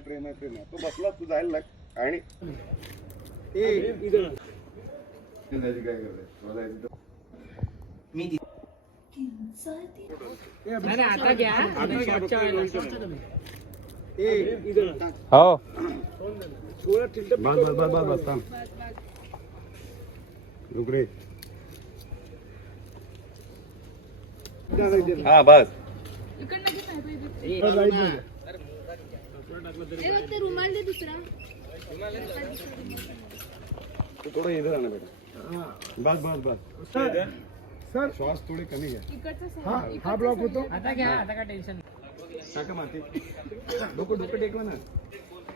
प्रेम आहे प्रेम आहे. तो बसला तू जायला लाग आणि काय करते आता घ्या हो बस थांब रुकरे हा बस रुमाल दे दुसरा थोडं इधर आना बेटा बस बस बस सर श्वास थोडे कमी घ्या हा ब्लॉक होतो आता घ्या आता काय टेन्शन टाका माती डोकं डोकं टेकवा ना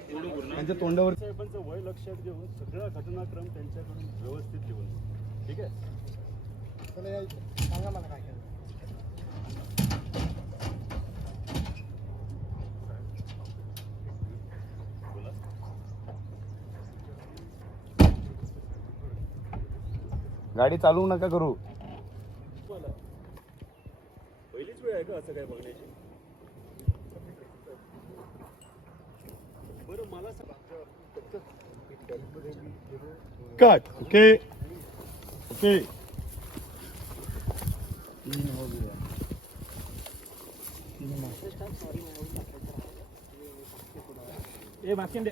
त्यांच्या तोंडावर साहेबांचं वय लक्षात घेऊन सगळा घटनाक्रम त्यांच्याकडून व्यवस्थित लिहून ठीक आहे चला सांगा मला काय गाडी चालवू नका करू पहिलीच वेळ आहे का असं काय बघण्याची बरं मला कट ओके ओके ए वाक्य दे